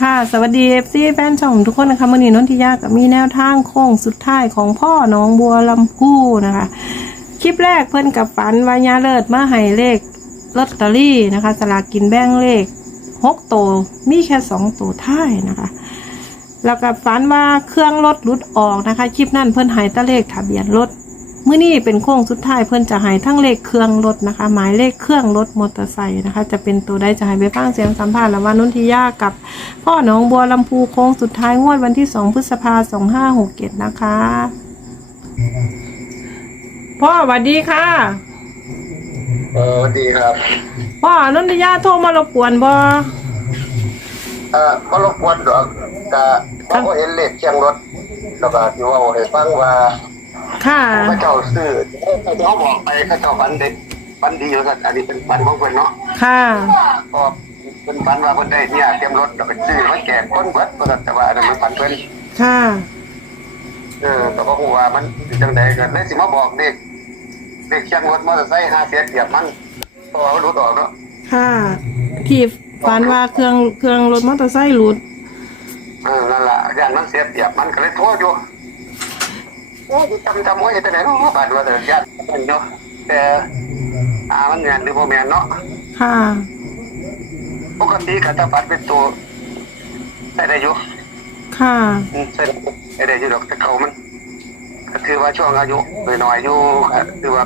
ค่ะ สวัสดีเอฟซีแฟนช่องทุกคนนะคะมื่อนี้นนทิยากับมีแนวทางโค้งสุดท้ายของพ่อน้องบัวลำพูนะคะ คลิปแรกเพิ่นกับฝันวายาเลิศมาให้เลขลอตเตอรี่นะคะ สลากกินแบ่งเลขหกตัวมีแค่สองตัวท้ายนะคะ แล้วก็ฝันว่าเครื่องรถหลุดออกนะคะ คลิปนั้นเพิ่นใหายตะเลขทะเบียนรถ มื่อนี้เป็นโค้งสุดท้ายเพิ่นจะใหายทั้งเลขเครื่องรถนะคะ หมายเลขเครื่องรถมอเตอร์ไซค์นะคะ จะเป็นตัวใดจะใหายไปฟังเสียงสัมภาษณ์ระหว่างนนทิยากับ พ่อหนองบัวลำพูโค้งสุดท้ายงวดวันที่สองพฤษภาสองห้าหกเจ็ดนะคะ พ่อสวัสดีค่ะ เออสวัสดีครับพ่อนนทิยาโทรมารบกวนบ่เอ่อก็รบกวนดอกกะเขาก็เห็นเลขเคียงรถแล้วก็ที่ว่าให้ฟังว่า ค่ะพระเจ้าซื้อเขาเจ้าบอกไปพระเจ้าฝันเด็กฝันดีอยู่สัตว์อันนี้เป็นฝันของเพิ่นเนาะค่ะก็เป็นฝันว่าเพิ่นได้เนี่ยเตรียมรถแล้วก็ซื้อมาแจกคนเบิดเพิ่นแต่ว่าอันนั้นมันฝันเพิ่นค่ะเออแต่ว่าฮู้ว่ามันสิจังไดก็เลยสิมาบอกเด็กเด็กเคียงรถมอเตอร์ไซค์5เสียเกียบมันเพราะว่ามันหลุดออกเนาะค่ะที่ฝันว่าเครื่องเครื่องรถมอเตอร์ไซค์หลุดเออนั่นล่ะย่านมันเสียเปรียบมันก็เลยโทษอยู่โอ้ยจำจำไว้แต่ไหนเนาะบาดว่าแต่ญาติมันเนาะแต่อามันแม่นหรือบ่แม่นเนาะค่ะ ปกติก็จะบัดเป็นตัวใส่ได้อยู่ค่ะอืมใส่ได้ใส่ได้อยู่ดอกแต่เขามันก็คือว่าช่วงอายุน้อยๆอยู่ก็คือว่า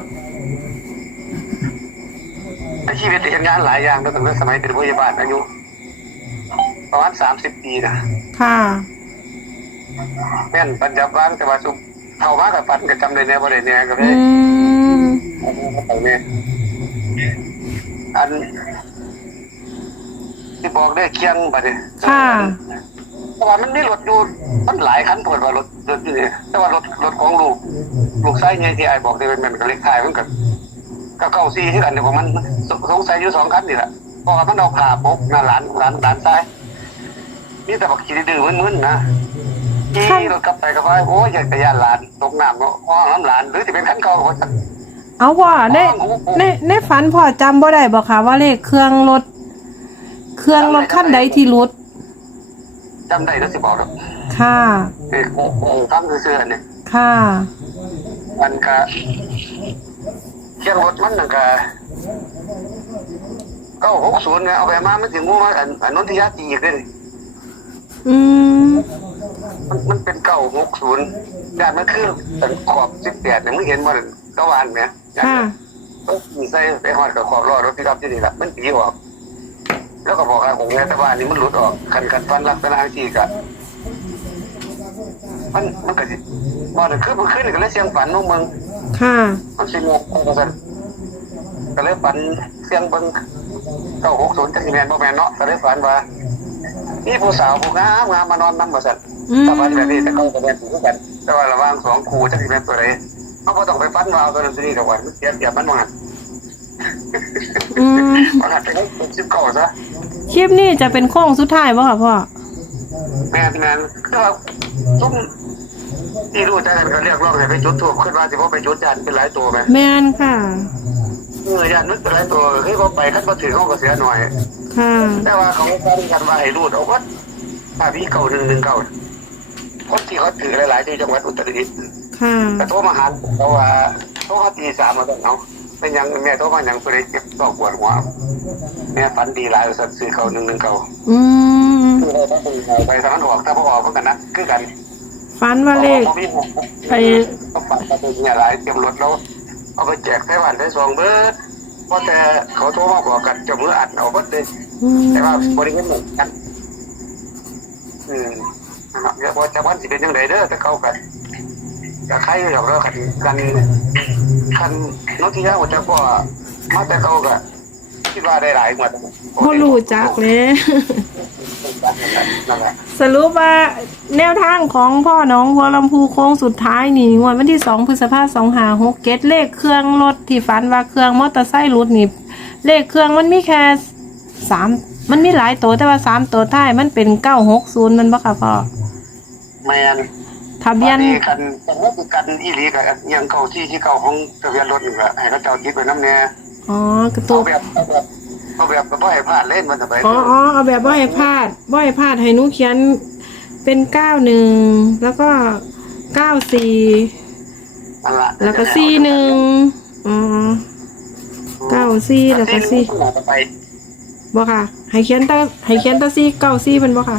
อาชีพเห็นงานหลายอย่างตั้งแต่สมัยเป็นผู้ใหญ่บ้านอายุประมาณสามสิบปีนะค่ะแม่นปัญญาบ้างแต่ว่าสุ เท่ามากับปันก็จำได้แน่บ่ได้แน่ก็เลอืยมเอาแน่อันที่บอกได้เคียงบัดนี้ค่ะแต่ว่ามันมีรถอยู่มันหลายคันปวดว่ารถรถอยู่นี่แต่ว่ารถรถของลูกลูกไส้ไงที่ไอ้บอกได้เป็นแม่นก็เล็กขายมันก็ก็เก้าซี่ที่กันเดี๋ยวมันสสงสัยอยู่สองคันนี่แหละเพราะว่ามันเอาผ่าปกหน้าหลานหลานหลานซ้ายนี่แต่บักขี้ดื้อมึนๆนะ ขี่รถกลับไปกับว่าโอ้ยอยากจะยานหลานตกน้ำเนาะห้องน้ำหลานหรือจะเป็นคันเก่าก็จะเอาพ่อในในในฝันพ่อจำบ่ได้บ่คะว่าเลขเครื่องรถ เครื่องรถขั้นใดที่หลุดจำได้แล้วสิบอกครับค่ะเอ้โอ้โหตั้งเสื้อๆเนี่ยค่ะ มันก็เครื่องรถมันนั่นก็เก้าหกศูนย์เนี่ยเอาไปมามันถึงงูมาอันอันนนทิยาจีอีกเลยอืม หกศูนย์ยานมันคือเป็นขอบสิบแปดเนี่ยมึงเห็นมันตะวันไหมยานค่ะต้องมีใส่ไปหอดกับขอบรอรถที่รับที่นี่แหละมันปีออก แล้วก็บอกว่าของแม่ตะวันนี่มันหลุดออกคันคันฟันลักษณะที่กะมันมันก็สิบอลขึ้นมันขึ้นก็เลยเสียงฝันของมึงค่ะมันสิโมกกันก็เลยฝันเสียงเบิ้งเก้าหกศูนย์จักรแมนบ่แมนเนาะก็เลยฝันว่านี่ผู้สาวผู้งามงามมานอนน้ำมาสัตว์ อืมแต่ฝันแบบนี้แต่เขาก็แมนถูกกัน แต่ว่าระหว่างสองครูจักรแมนตัวใดเขาก็ต้องไปฝันว่าเอาตัวนั้นตัวนี้กับวันมันเสียเปรียบมันว่าอืมมันอาจจะได้เป็นสิบเก้าซะคลิปนี้จะเป็นโค้งสุดท้ายบ่ค่ะพ่อแม่นแม่นคือว่าซุ้มที่รู้จักกันก็เรียกร้องให้ไปจุดทูบขึ้นมาสิเพราะไปจุดยันเป็นหลายตัวไหมแมนค่ะเออยันนึกเป็นหลายตัวเฮ้ยพอไปขั้นพอถือเขาก็เสียหน่อย ค่ะแต่ว่าเขาตั้งกันว่าให้รูดเอาวัดถ้าพี่เก่าหนึ่งหนึ่งเก่า คนที่เขาถือหลาย ๆ ที่จังหวัดอุตรดิตถ์ค่ะแต่โทรมาหาเขาว่าโทรมาตีสามมาตอนเอาเป็นหยังแม่โทรมาหยังไปเลยเจ็บต้องปวดหัวแม่ฝันดีหลายสัตว์ซื้อเขาหนึ่งหนึ่งเก่าอืมคือเราต้องไปทางนั้นออกถ้าพอออกเหมือนกันนะคือกันฝันว่าเลขไปเขาฝันประตูเนี่ยหลายเตรียมรถแล้วเอาไปแจกไต้หวันไต้ซองเบิร์ดเพราะแต่เขาโทรมาบอกกันจะมืออัดเอาเบิร์ดเลยอืมแต่ว่าบริเวณเหมือนกันอืม นะครับเดี๋ยวพอจะวันสิเป็นยังไงเด้อแต่เข้ากันจะใครอยู่อย่างเราคันกันคันนกที่ยากกว่าจะก็มาแต่เขาก็คิดว่าได้หลายหมดบ่รู้จักเลยนั่นแหละสรุปว่าแนวทางของพ่อน้องบัวลำพูโค้งสุดท้ายนี่งวดวันที่สองพฤษภาสองหาหกเกตเลขเครื่องรถที่ฝันว่าเครื่องมอเตอร์ไซค์รถนี่เลขเครื่องมันมีแค่สามมันมีหลายตัวแต่ว่าสามตัวท้ายมันเป็นเก้าหกศูนย์มันบ่ค่ะพ่อ แมนทะเบียนอักันแต่ว่ากันอีหลีกับยังเก่าที่ที่เก่าของทะเบียนรถนี่ก็ให้เขาเจ้าคิดไปน้ำแน่อ๋อกระเอาตุกแบบเอาแบบเอาแบบบ่ให้พลาดเล่นมันจะไปอ๋ออ๋อเอาแบบบ่ให้พลาดบ่ให้พลาดให้หนูเขียนเป็นเก้าหนึ่งแล้วก็เก้าสี่นั่นละแล้วก็สี่หนึ่งอ๋อเก้าสี่แล้วก็สี่ไปบ่ค่ะ ให้เขียนแตาให้เขียนแตาสี่เก้าสี่เป็นบ่ค่ะ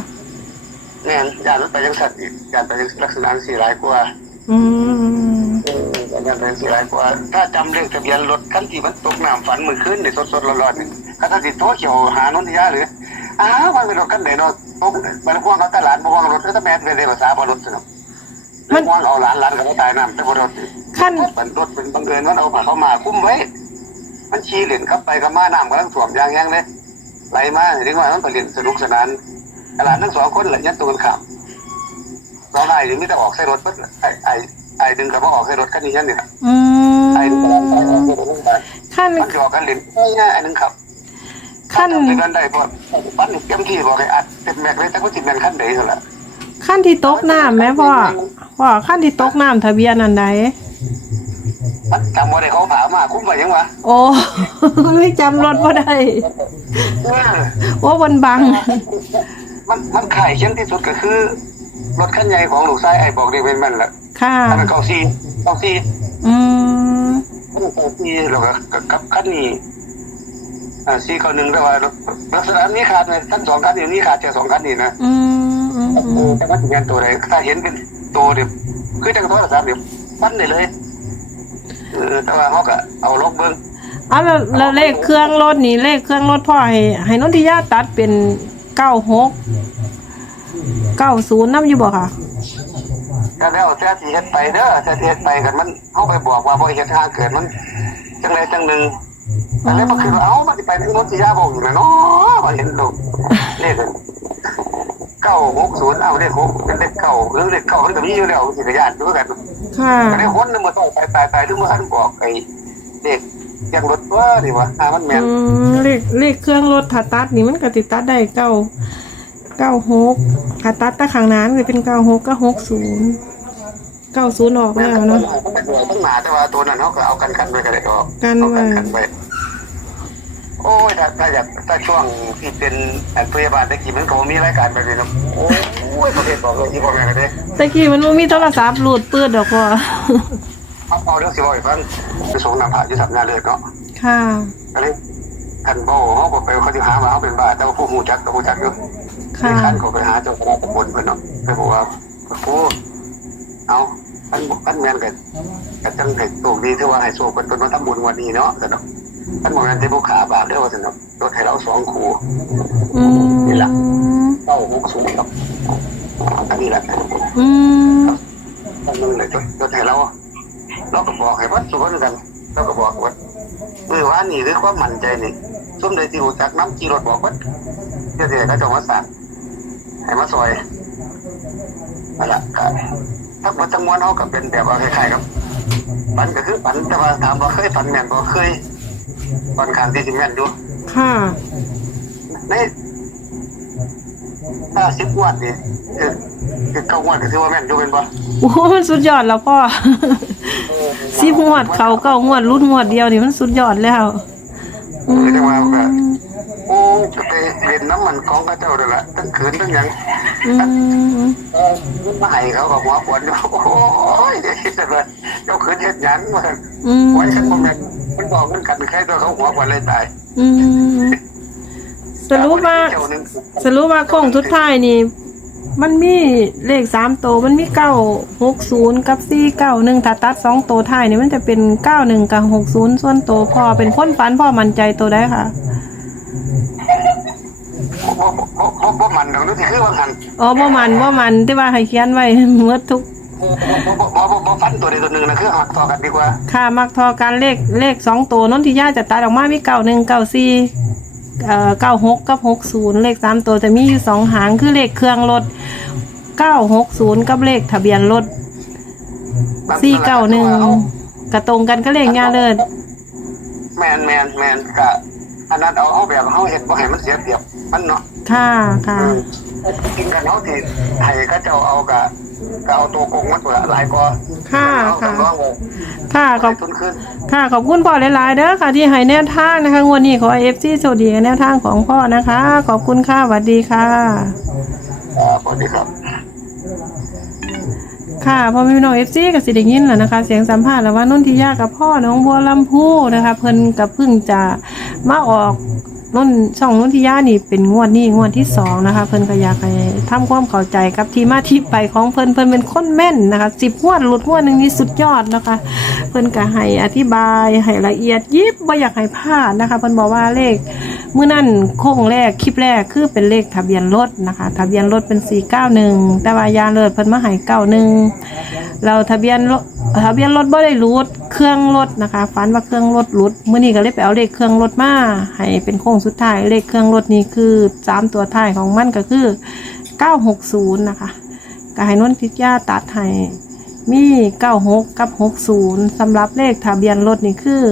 แน่นยานมันไปยังสัตว์อีกยานไปยังลักษณะสี่หลายกว่าอืมยานไปยังสี่หลายกว่า ถ้าจำเรื่องทะเบียนรถคันที่มันตกน้ำฝันมือขึ้นในสดๆร้อนๆนี่คันที่โทรเขียวหานนทยาหรืออ้าวมันเป็นรถคันไหนเนาะตกมันพ่วงเขาตลาดบ่วงรถก็ตะแม่นเป็นภาษาบ่รถสิเนาะมันพ่วงเอาหลานหลานก็ตายน้ำแต่บ่รถขั้นมันรถเป็นบังเอิญว่าเอาผ่าเขามาคุ้มไว้มันชี้เหรียญเข้าไปกับมาน้ำกำลังถ่วมยางยังเลยไหลมาเรียกว่ามันไปเรียนสนุกสนาน ตลาดทั้งสองคนเลยยัดตัวกันขับเราไอ้ถึงไม่ต้องออกใส่รถปั๊บไอ้ไอ้ไอ้ดึงกับว่าออกใส่รถกันนี่ยันเนี่ยอืไอ้ดึงกับมว่าออกใส่รถกันขั้นมันจะออกกันเหรียญง่ายไอ้นึงขับขั้นในกันได้พอปั้นเต็มที่บอกให้อัดเต็มแม็กเลยแต่ก็จิตแม็กขั้นเดียวแหละขั้นที่ตกน้ำไหมพ่อพ่อขั้นที่ตกน้ำทะเบียนอันใดมันจำว่าได้เขาผ่ามาคุ้มไปยังวะโอ้ไม่จำรถว่าได้เออว่าบนบัง มันมันขายเช่นที่สุดก็คือ รถขั้นใหญ่ของลูกชายไอ้บอกได้เป็นมันแหละค่ะอันนั้นเก้าซีเก้าซีอืมเก้าซีแล้วก็กับขั้นนี้อ่าซีเก้าหนึ่งแต่ว่าลักษณะนี้ขาดเลยทั้งสองคันอยู่นี่ขาดแค่สองคันนี่นะอืมอืมอืเอมอแต่ว่าถึงงานตัวไหนถ้าเห็นเป็นตัวเดียวคือจังโทรศัพท์เดียวปั้นได้เลยเออแต่ว่าเขาก็เอาลบเบิ้งอ๋อแล้วแล้วเลขเครื่องรถนี่เลขเครื่องรถพ่อให้ให้นนทิยาตัดเป็น เก้าหกเก้าศูนย์น้ำอยู่บ่ค่ะ ก็แล้วแต่ที่เฮ็ดไปเด้อแต่ที่เฮ็ดไปกันมันเขาไปบอกว่าบ่เฮ็ดทางเกิดมันจังไรจังหนึ่งแต่แล้วมันคือว่าเอ้ามันสิไปถึงรถสียาบอกอยู่นะเนาะมาเห็นดูเลขเก้าหกศูนย์เอาเลขหกเป็นเลขเก้าหรือเลขเก้ามันก็มีอยู่แล้วสิกระยานด้วยกันค่ะแต่เลขคนนึงมาต้องตายตายตายถึงมาอันบอกไอ้เลขยังรถว่าดิวะอ่ามันแม่นอืมเลขเลขเครื่องรถถ้าตัดนี่มันก็ติดตัดได้เก้าเก้าหกถ้าตัดตะข้างหน้ามันจะเป็นเก้าหกก็หกศูนย์เก้าศูนย์ออกแม่แล้วนเนาะต้องหนาแต่ว่าตัวนั้นเขาก็เอากันกันไปก็ได้ออกกันไว้ เอากันไปโอ้ยถ้าถ้าอยากถ้าช่วงที่เป็นพยาบาลตะกี้มันก็มีรายการแบบนี้นะโอ้ยประเทศบอกเลยที่พ่อแม่กันเด้ตะกี้มันบ่มีโทรศัพท์หลุดปืดดอกพ่อ เอาเอาเรื่องสิบ่อยฟังไปส่งน้ำผ่าที่สับนาเลยเนาะค่ะอะไรคันโบเขาบอกไปเขาจะหาว่าเขาเป็นบ้าแต่ว่าผู้หูจักกับผู้จักอยู่ค่ะคันเขาไปหาเจ้าคณะตำบลเพิ่นเนาะไปบอกว่าผู้เอาท่านบอกท่านแมนกันกันจังให้โชคดีที่ว่าให้โชคเป็นต้นมาทำบุญวันนี้เนาะสนอกท่านบอกงั้นที่ผู้ขาบาปเด้อว่าสนอกรถให้เราสองคู่อืมเต้าหกสูงเนาะอันนี้แหละอืมท่านนึงเลยรถรถให้เรา เราก็บอกให้วัดสุวรรณกันเราก็บอกว่าเออว่านี่คือความมั่นใจนี่ส้มใดที่รู้จักน้ำจีรถบอกว่าเดี๋ยวเดี๋ยวก็จะมาสั่งให้มาซอยนั่นแหละก็ถ้ามาจังมวนเขาก็เป็นแบบว่าคล้ายๆครับฝันก็คือฝันแต่ว่าถามว่าเคยฝันแม่นบ่เคยฝันขางที่สิแม่นอยู่ค่ะใน ถ้าสิบงวดนี่คือคือเก้างวดก็ถือว่าแม่นอยู่เป็นบ่โอ้โหมันสุดยอดแล้วพ่อ สิบงวดเขาเก้างวดรุ่นงวดเดียวนี่มันสุดยอดแล้วเออแต่ว่าแบบโอ้จะไปเรียนน้ำมันของพระเจ้าเด้อละทั้งคืนทั้งหยังอืมเออมาให้เขาก็หัวปวดอยู่โอ้ยเดี๋ยวคิดเลยเจ้าคืนเฮ็ดหยังมาอืมไว้ฉันบ่แม่นมันบอกมันกันใครตัวเขาหัวปวดเลยตาย อืมส รุปว่า เจ้หนึ่งสรุปว่าโค้งทุดท้ายนี่ มันมีเลขสามตัวมันมีเก้าหกศูนย์กับสี่เก้าหนึ่งถ้าตัดสองตัวท้ายนี่มันจะเป็นเก้าหนึ่งกับหกศูนย์ส่วนตัวพ่อเป็นคนฝันพ่อมั่นใจตัวได้ค่ะ บ่บ่บ่บ่มันดอกนี่คือว่าหันอ๋อบ่มันบ่มันที่ว่าให้เขียนไว้เมื่อทุกบ่บ่บ่บ่บ่ฟันตัวใดตัวหนึ่งนะคือหักต่อกันดีกว่า ค่ะมักทอการเลขเลขสองตัวนนทิยาจะตัดออกมามีเก้าหนึ่งเก้าสี่ เอ่อเก้าหกกับหกศูนย์เลขสามตัวจะมีอยู่สองหางคือเลขเครื่องรถเก้าหกศูนย์กับเลขทะเบียนรถสี่เก้าหนึ่งกระตรงกันก็เลขยาเลิศแม่นแม่นแม่นก็อันนั้นเอาเอาแบบเฮาเฮ็ดบ่ให้มันเสียเปรียบมันเนาะค่ะค่ะอืม กินกันเขาสิให้เขาเจ้าเอากะก็เอาตัวโกงมันเปล่าหลายกว่าค่ะ เอาค่ะสำรองไว้ค่ะขอบ ทุนขึ้น ค่ะขอบคุณพ่อหลายๆเด้อค่ะที่ให้แนวทางนะคะงวดนี้ขอเอฟซีโชคดีกับแนวทางของพ่อนะคะ ขอบคุณค่ะสวัสดีค่ะ อ่าสวัสดีครับ ค่ะพ่อแม่พี่น้องเอฟซีกับสิได้ยินแหละนะคะ เสียงสัมภาษณ์แล้วว่านนทิยากับพ่อน้องบัวลำพูนะคะ เพิ่นกับเพิ่งจะมาออก นนช่องนนทิยานี่เป็นงวดนี้งวดที่สองนะคะ เพิ่นก็อยากให้ทำความเข้าใจกับที่มาที่ไปของเพิ่นเพิ่นเป็นคนแม่นนะคะสิบงวดหลุดงวดหนึ่งนี่สุดยอดนะคะ เพิ่นก็ให้อธิบายให้ละเอียดยิบว่าอยากให้พลาดนะคะเพิ่นบอกว่าเลขเมื่อนั้นโค้งแรกคลิปแรกคือเป็นเลขทะเบียนรถนะคะทะเบียนรถเป็น491แต่ว่ายาเลิศเพิ่นมาให้91เราทะเบียนรถ ทะเบียนรถบ่ได้รูดเครื่องรถนะคะฝันว่าเครื่องรถรุดเมื้อนี้ก็เลยไปเอาเลขเครื่องรถมาให้เป็นโค้งสุดท้ายเลขเครื่องรถนี่คือสามตัวท้ายของมันก็คือ960นย์นะคะก็ให้นนทิยาตัดให้มี96กับ60สำหรับเลขทะเบียนรถนี่คือ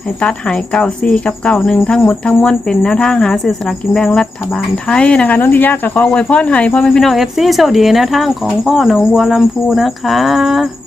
ให้ตัดหาย94กับ91ทั้งหมดทั้งมวลเป็นแนวทางหาซื้อสลากกินแบ่งรัฐบาลไทยนะคะนนทิยากับขออวยพรให้พ่อแม่พี่น้อง FC โชคดีแนวทางของพ่อหนองบัวลำพูนะคะ